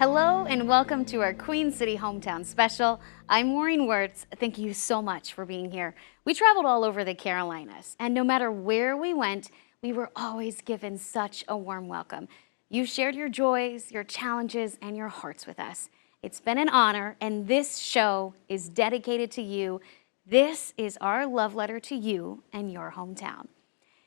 Hello and welcome to our Queen City Hometown Special. I'm Maureen Wirtz. Thank you so much for being here. We traveled all over the Carolinas, and no matter where we went, we were always given such a warm welcome. You shared your joys, your challenges, and your hearts with us. It's been an honor, and this show is dedicated to you. This is our love letter to you and your hometown.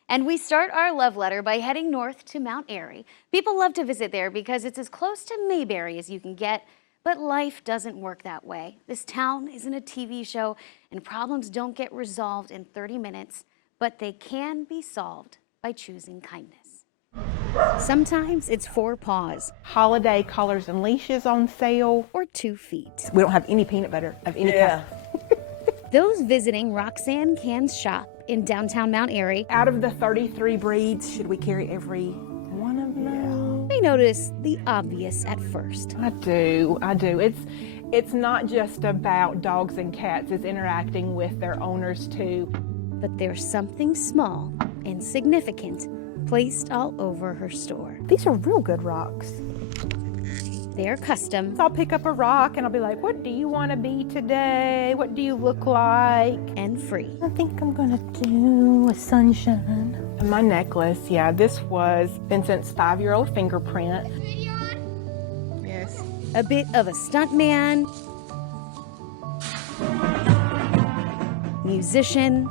And we start our love letter by heading north to Mount Airy. People love to visit there because it's as close to Mayberry as you can get, but life doesn't work that way. This town isn't a TV show, and problems don't get resolved in 30 minutes, but they can be solved by choosing kindness. Sometimes it's 4 paws. Holiday collars and leashes on sale. Or 2 feet. We don't have any peanut butter of any kind. Those visiting Roxanne Can's shop in downtown Mount Airy, Out of the 33 breeds, should we carry every one of them? may notice the obvious at first. I do. It's not just about dogs and cats, it's interacting with their owners too. But there's something small and significant placed all over her store. These are real good rocks. They're custom So I'll pick up a rock and I'll be like, what do you want to be today? What do you look like? and free. I think I'm gonna do a sunshine. My necklace, yeah, this was Vincent's 5-year-old fingerprint. Yes. A bit of a stuntman, musician,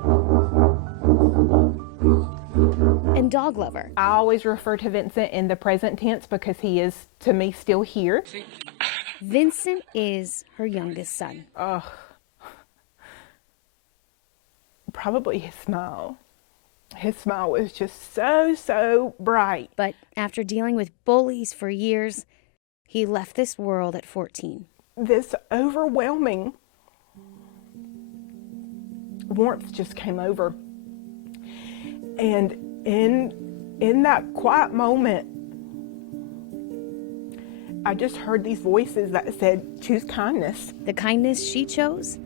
and dog lover. I always refer to Vincent in the present tense because he is, to me, still here. Vincent is her youngest son. Probably his smile. His smile was just so bright. But after dealing with bullies for years, he left this world at 14. This overwhelming warmth just came over. And in that quiet moment, I just heard these voices that said, choose kindness. The kindness she chose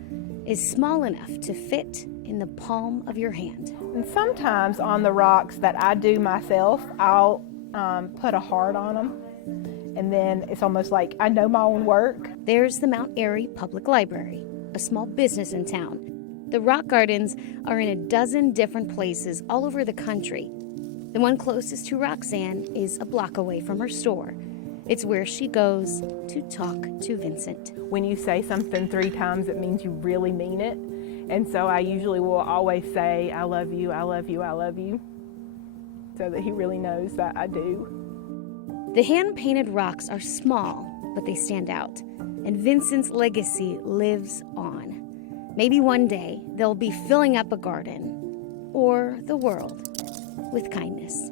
is small enough to fit in the palm of your hand. And sometimes on the rocks that I do myself, I'll put a heart on them. And then it's almost like I know my own work. There's the Mount Airy Public Library, a small business in town. The rock gardens are in a dozen different places all over the country. The one closest to Roxanne is a block away from her store. It's where she goes to talk to Vincent. When you say something 3 times, it means you really mean it. And so I usually will always say, I love you, I love you, I love you, so that he really knows that I do. The hand-painted rocks are small, but they stand out. And Vincent's legacy lives on. Maybe one day they'll be filling up a garden or the world with kindness.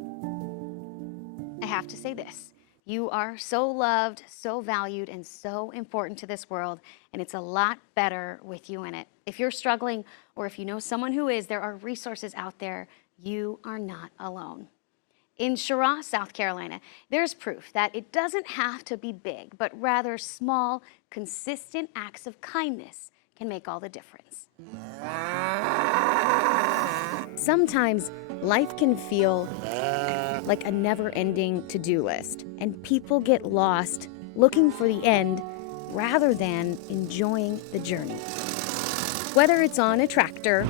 I have to say this. You are so loved, so valued, and so important to this world, and it's a lot better with you in it. If you're struggling or if you know someone who is, there are resources out there. You are not alone. In Cheraw, South Carolina, there's proof that it doesn't have to be big, but rather small, consistent acts of kindness can make all the difference. Sometimes life can feel like a never-ending to-do list, and people get lost looking for the end rather than enjoying the journey. Whether it's on a tractor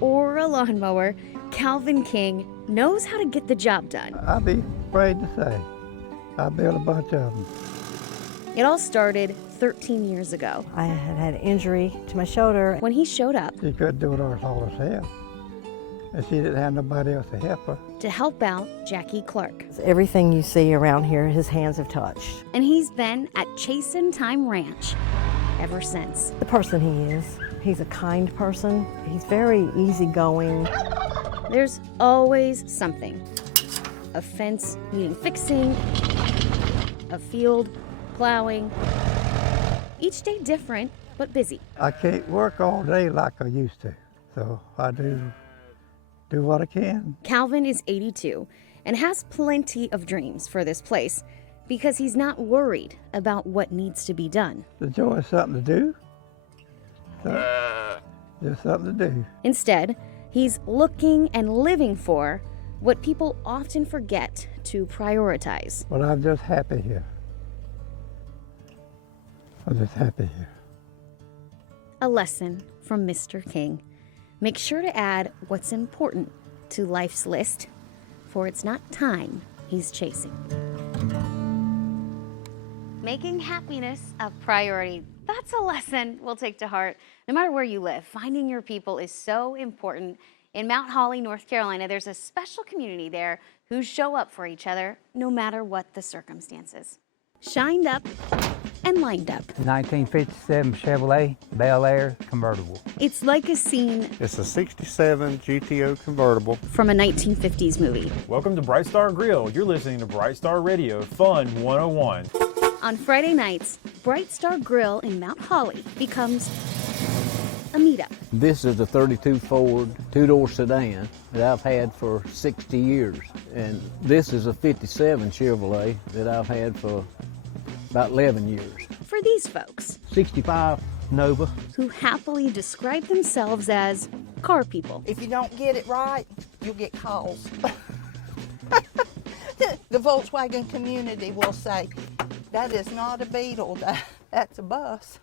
or a lawnmower, Calvin King knows how to get the job done. I'd be afraid to say. I built a bunch of them. It all started 13 years ago I had an injury to my shoulder. when he showed up She couldn't do it all herself. And she didn't have nobody else to help her. to help out Jackie Clark. Everything you see around here, his hands have touched. And he's been at Chasin' Time Ranch ever since. The person he is, he's a kind person. He's very easygoing. There's always something. A fence needing fixing, a field plowing. Each day different, but busy. I can't work all day like I used to. So I do what I can. Calvin is 82 and has plenty of dreams for this place because he's not worried about what needs to be done. The joy is something to do. So, just something to do. Instead, he's looking and living for what people often forget to prioritize. But I'm just happy here. I'm just happy here. A lesson from Mr. King. Make sure to add what's important to life's list, for it's not time he's chasing. Making happiness a priority. That's a lesson we'll take to heart. No matter where you live, finding your people is so important. In Mount Holly, North Carolina, there's a special community there who show up for each other no matter what the circumstances. Shined up and lined up. 1957 Chevrolet Bel Air convertible. It's like a scene It's a 67 GTO convertible. from a 1950s movie. Welcome to Bright Star Grill. You're listening to Bright Star Radio Fun 101. On Friday nights, Bright Star Grill in Mount Holly becomes a meetup. This is a 32 Ford two-door sedan that I've had for 60 years. And this is a 57 Chevrolet that I've had for about 11 years. For these folks 65 Nova. who happily describe themselves as car people. If you don't get it right, you'll get calls. The Volkswagen community will say, that is not a Beetle, that's a bus.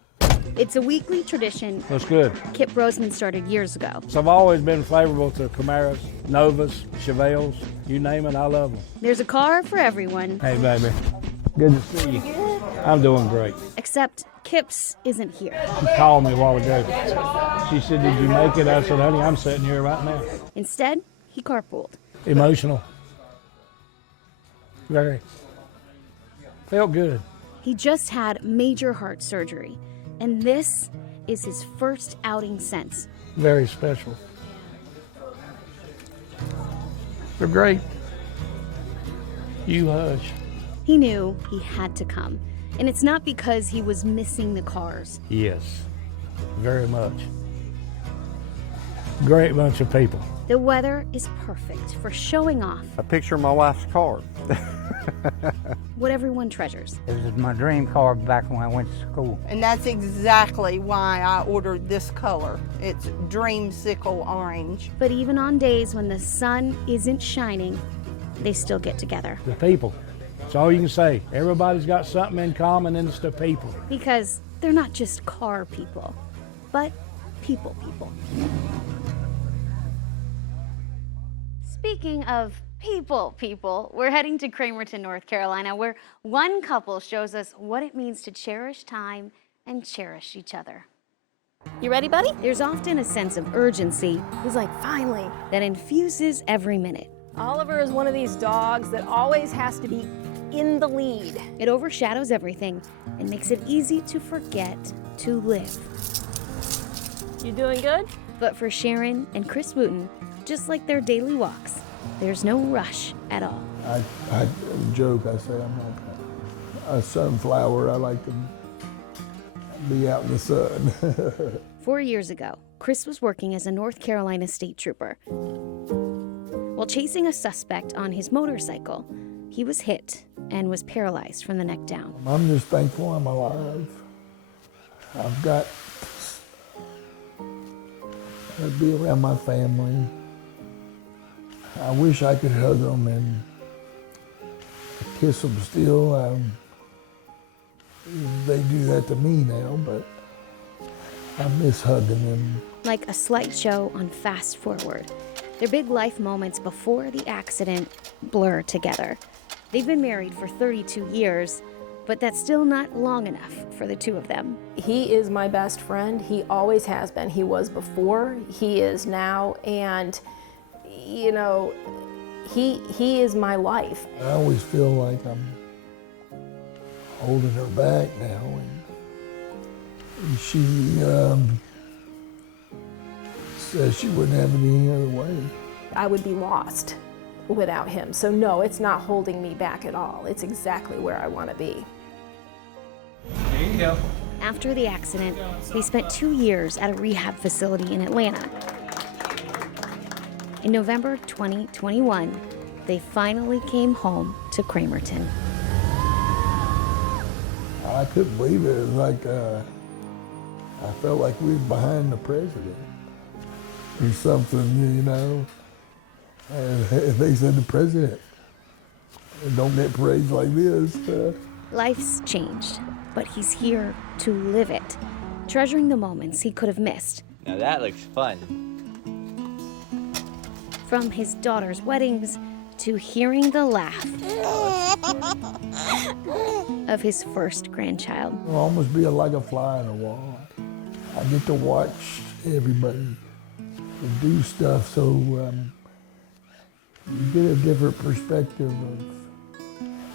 It's a weekly tradition That's good. Kip Roseman started years ago. So I've always been favorable to Camaros, Novas, Chevelles, you name it, I love them. There's a car for everyone, Hey, baby. Good to see you. I'm doing great. except Kip's isn't here. She called me a while ago. She said, did you make it? I said, honey, I'm sitting here right now. Instead, he carpooled. Emotional. Very. Felt good. He just had major heart surgery, and this is his first outing since. Very special. They're great. You hush. He knew he had to come, and it's not because he was missing the cars. Yes, very much. Great bunch of people. The weather is perfect for showing off A picture of my wife's car. what everyone treasures. It was my dream car back when I went to school. And that's exactly why I ordered this color. It's Dreamsicle Orange. But even on days when the sun isn't shining, they still get together. The people. That's all you can say. Everybody's got something in common, and it's the people. Because they're not just car people, but people. Speaking of people, we're heading to Cramerton, North Carolina, where one couple shows us what it means to cherish time and cherish each other. You ready, buddy? There's often a sense of urgency He's like, finally. that infuses every minute. Oliver is one of these dogs that always has to be in the lead. It overshadows everything and makes it easy to forget to live. You doing good? But for Sharon and Chris Wooten, just like their daily walks, there's no rush at all. I joke, I say I'm like a sunflower. I like to be out in the sun. 4 years ago, Chris was working as a North Carolina state trooper. While chasing a suspect on his motorcycle, he was hit and was paralyzed from the neck down. I'm just thankful I'm alive. I've got to be around my family. I wish I could hug them and kiss them still. They do that to me now, but I miss hugging them. Like a slideshow on fast forward, their big life moments before the accident blur together. They've been married for 32 years, but that's still not long enough for the two of them. He is my best friend. He always has been. He was before, he is now, and you know, he is my life. I always feel like I'm holding her back now, and she says she wouldn't have it any other way. I would be lost without him. So no, it's not holding me back at all. It's exactly where I want to be. There you go. After the accident, they spent 2 years at a rehab facility in Atlanta. In November 2021, they finally came home to Cramerton. I couldn't believe it. It was like I felt like we were behind the president or something, you know. And they said the president don't get parades like this. Life's changed, but he's here to live it, treasuring the moments he could have missed. Now that looks fun. From his daughter's weddings to hearing the laugh of his first grandchild. It'll almost be like a fly in a wall. I get to watch everybody do stuff, so you get a different perspective of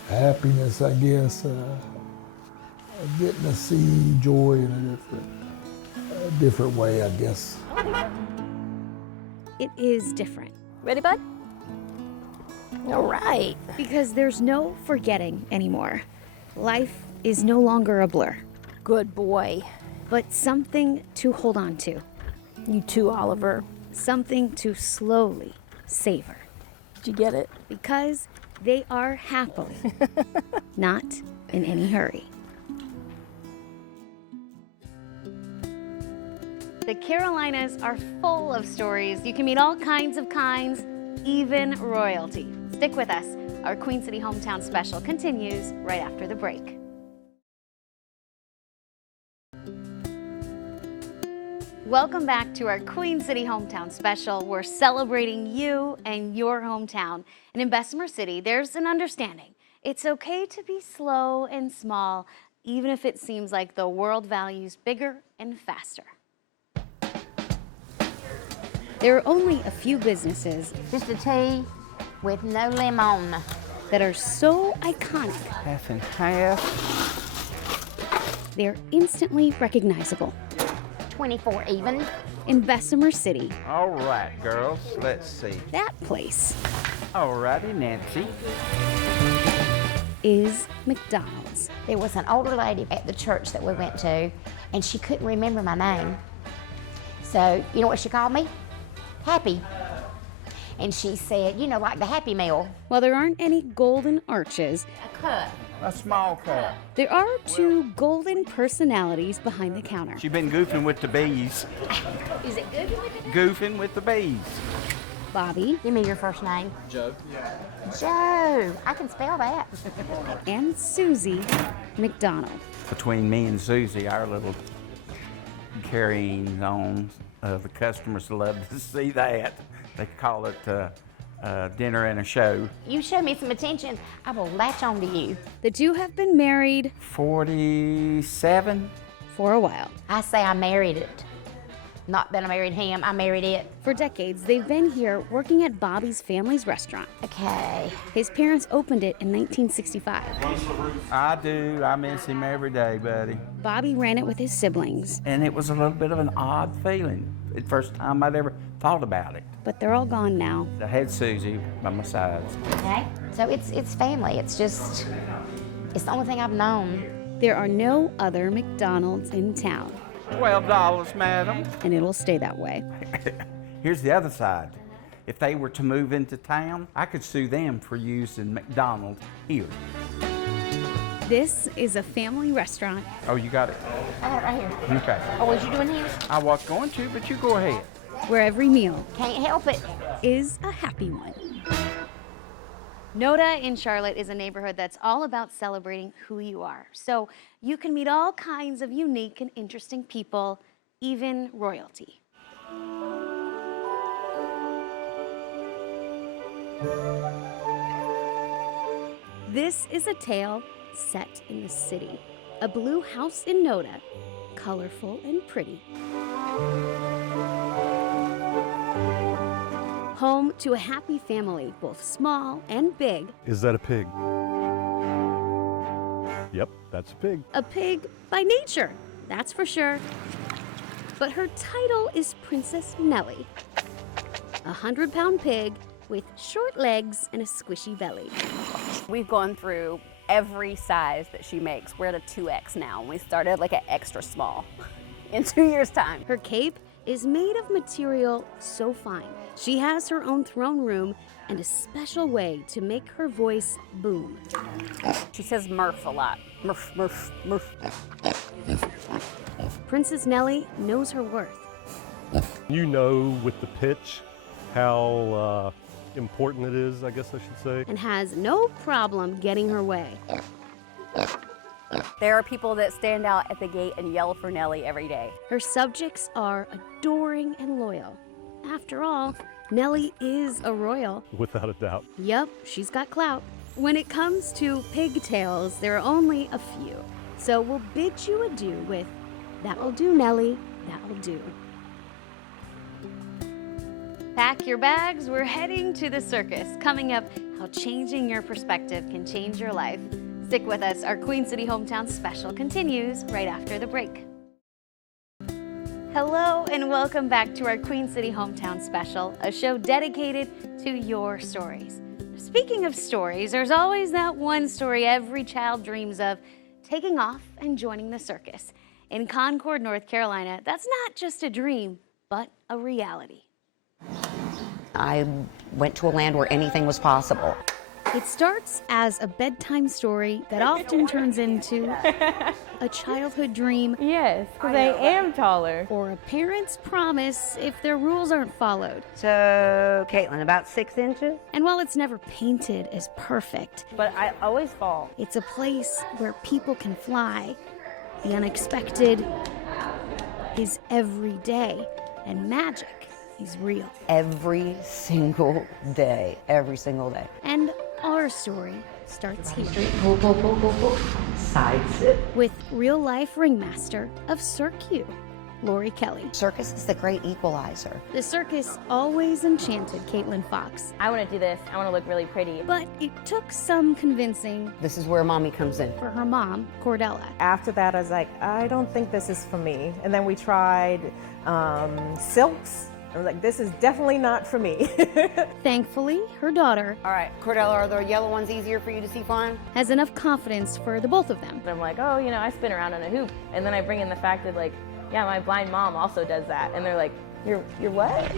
happiness, I guess. Getting to see joy in a different way, I guess. It is different. Ready, bud? All right. Because there's no forgetting anymore. Life is no longer a blur, Good boy. but something to hold on to, You too, Oliver. something to slowly savor. Did you get it? Because they are happily, not in any hurry. The Carolinas are full of stories. You can meet all kinds of kinds, even royalty. Stick with us. Our Queen City Hometown Special continues right after the break. Welcome back to our Queen City Hometown Special. We're celebrating you and your hometown. And in Bessemer City, there's an understanding. It's okay to be slow and small, even if it seems like the world values bigger and faster. There are only a few businesses Just a tea with no lemon. that are so iconic, Half and half. they're instantly recognizable. 24 even. In Bessemer City, All right, girls, let's see. that place All righty, Nancy. is McDonald's. There was an older lady at the church that we went to, and she couldn't remember my name. So, you know what she called me? Happy. And she said, you know, like the Happy Meal. While there aren't any golden arches, A cup. A small cup. there are two golden personalities behind the counter. She's been goofing with the bees. Is it good? Goofing with the bees. Bobby Give me your first name. Joe. Joe. I can spell that. and Susie McDonald. Between me and Susie, our little carrying on, the customers love to see that. They call it dinner and a show. You show me some attention, I will latch on to you. The two have been married 47? for a while. I say I married it. Not that I married him, I married it. For decades, they've been here working at Bobby's family's restaurant. Okay. His parents opened it in 1965. I do. I miss him every day, buddy. Bobby ran it with his siblings, And it was a little bit of an odd feeling. The first time I'd ever thought about it. but they're all gone now. I had Susie by my side. Okay. So it's family. It's just, it's the only thing I've known. There are no other McDonald's in town, $12, madam. and it'll stay that way. Here's the other side. If they were to move into town, I could sue them for using McDonald's here. This is a family restaurant Oh, you got it? I got it right here. Okay. Oh, was you doing his? I was going to, but you go ahead. where every meal Can't help it. is a happy one. Noda in Charlotte is a neighborhood that's all about celebrating who you are. So you can meet all kinds of unique and interesting people, even royalty. This is a tale set in the city. A blue house in Noda, colorful and pretty. Home to a happy family, both small and big. Is that a pig? Yep, that's a pig. A pig by nature, that's for sure. But her title is Princess Nellie. A 100-pound pig with short legs and a squishy belly. We've gone through every size that she makes. We're at a 2X now. We started like an extra small in 2 years' time. Her cape is made of material so fine. She has her own throne room and a special way to make her voice boom. She says Murph a lot. Murph, Murph, Murph. Princess Nellie knows her worth. You know with the pitch how important it is, I guess I should say. and has no problem getting her way. There are people that stand out at the gate and yell for Nellie every day. Her subjects are adoring and loyal. After all, Nellie is a royal. Without a doubt. Yup, she's got clout. When it comes to pigtails, there are only a few. So we'll bid you adieu with, "That'll do, Nellie, that'll do." Pack your bags, we're heading to the circus. Coming up, how changing your perspective can change your life. Stick with us, our Queen City Hometown Special continues right after the break. Hello and welcome back to our Queen City Hometown Special, a show dedicated to your stories. Speaking of stories, there's always that one story every child dreams of, taking off and joining the circus. In Concord, North Carolina, that's not just a dream, but a reality. I went to a land where anything was possible. It starts as a bedtime story that often turns into a childhood dream. Yes, because I am taller. Or a parent's promise if their rules aren't followed. So, Caitlin, about 6 inches? And while it's never painted as perfect, But I always fall. it's a place where people can fly. The unexpected is every day, and magic is real. Every single day. Every single day. And our story starts here. Pull, pull, pull, pull, pull. Side sit. With real-life ringmaster of Cirque, Lori Kelly. Circus is the great equalizer. The circus always enchanted Caitlin Fox. I want to do this. I want to look really pretty. But it took some convincing This is where mommy comes in. for her mom, Cordella. After that, I was like, I don't think this is for me. And then we tried silks. I was like, this is definitely not for me. Thankfully, her daughter All right, Cordella, are the yellow ones easier for you to see flying? has enough confidence for the both of them. I'm like, oh, I spin around on a hoop. And then I bring in the fact that, like, yeah, my blind mom also does that. And they're like, you're what?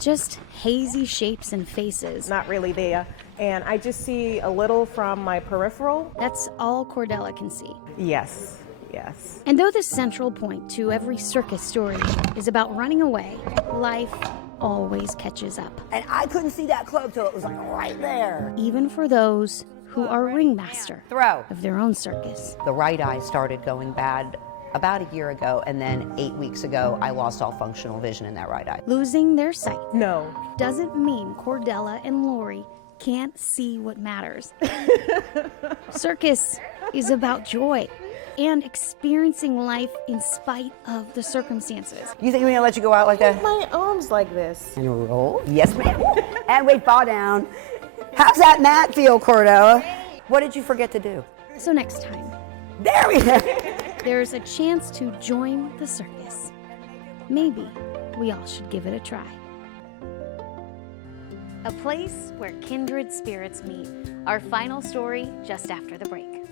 Just hazy shapes and faces. Not really there. And I just see a little from my peripheral. That's all Cordella can see. Yes, yes. And though the central point to every circus story is about running away, life always catches up. And I couldn't see that club till it was like right there. Even for those who are ringmaster Throw. of their own circus. The right eye started going bad about a year ago, and then 8 weeks ago, I lost all functional vision in that right eye. Losing their sight No. doesn't mean Cordella and Lori can't see what matters. Circus is about joy and experiencing life in spite of the circumstances. You think I'm gonna let you go out like that? My arms like this. And roll. Yes, ma'am. And we fall down. How's that mat feel, Cordella? What did you forget to do? So next time, There we go. there's a chance to join the circus. Maybe we all should give it a try. A place where kindred spirits meet. Our final story just after the break.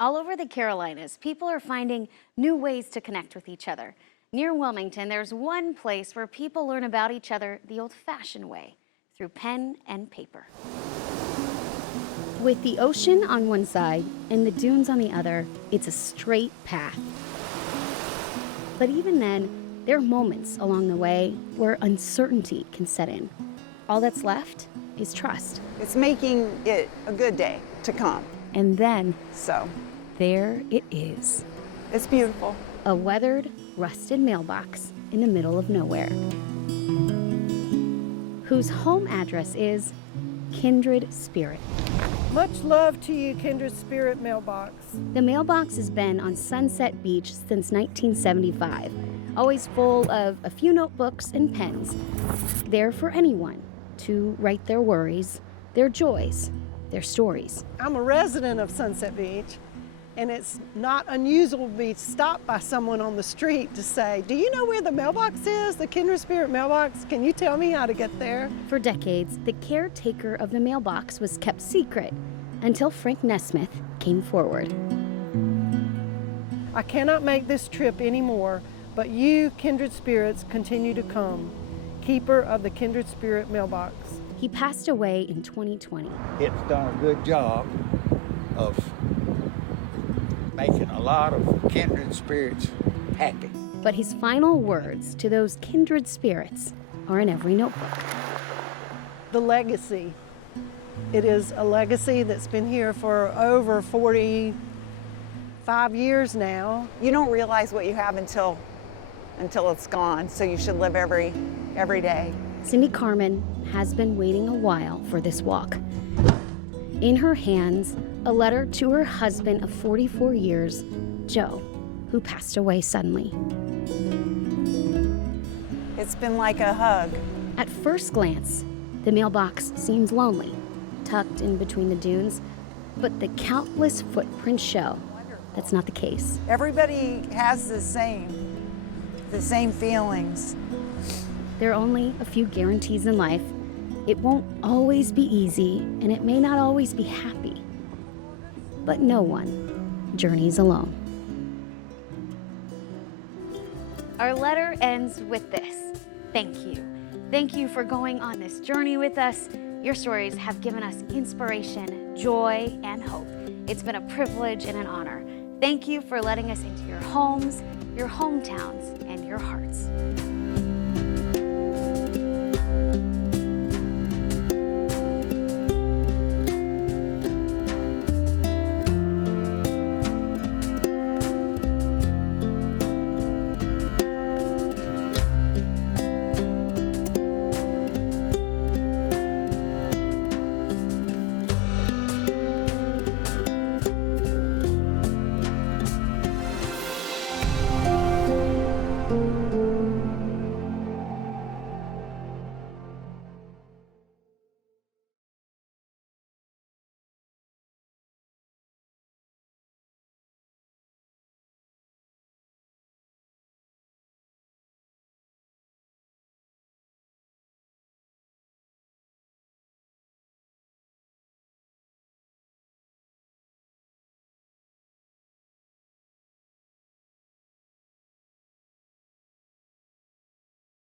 All over the Carolinas, people are finding new ways to connect with each other. Near Wilmington, there's one place where people learn about each other the old-fashioned way, through pen and paper. With the ocean on one side and the dunes on the other, it's a straight path. But even then, there are moments along the way where uncertainty can set in. All that's left is trust. It's making it a good day to come. And then, So there it is. it's beautiful. A weathered, rusted mailbox in the middle of nowhere, whose home address is Kindred Spirit. Much love to you, Kindred Spirit Mailbox. The mailbox has been on Sunset Beach since 1975, always full of a few notebooks and pens, there for anyone to write their worries, their joys, their stories. I'm a resident of Sunset Beach, and it's not unusual to be stopped by someone on the street to say, do you know where the mailbox is, the Kindred Spirit Mailbox? Can you tell me how to get there? For decades, the caretaker of the mailbox was kept secret until Frank Nesmith came forward. I cannot make this trip anymore, but you, Kindred Spirits, continue to come. Keeper of the Kindred Spirit Mailbox. He passed away in 2020. It's done a good job of making a lot of kindred spirits happy. But his final words to those kindred spirits are in every notebook. the legacy. It is a legacy that's been here for over 45 years now. You don't realize what you have until it's gone, so you should live every day. Cindy Carmen has been waiting a while for this walk. In her hands, a letter to her husband of 44 years, Joe, who passed away suddenly. It's been like a hug. At first glance, the mailbox seems lonely, tucked in between the dunes, but the countless footprints show that's not the case. Everybody has the same feelings. There are only a few guarantees in life. It won't always be easy, and it may not always be happy. But no one journeys alone. Our letter ends with this. Thank you. Thank you for going on this journey with us. Your stories have given us inspiration, joy, and hope. It's been a privilege and an honor. Thank you for letting us into your homes, your hometowns, and your hearts.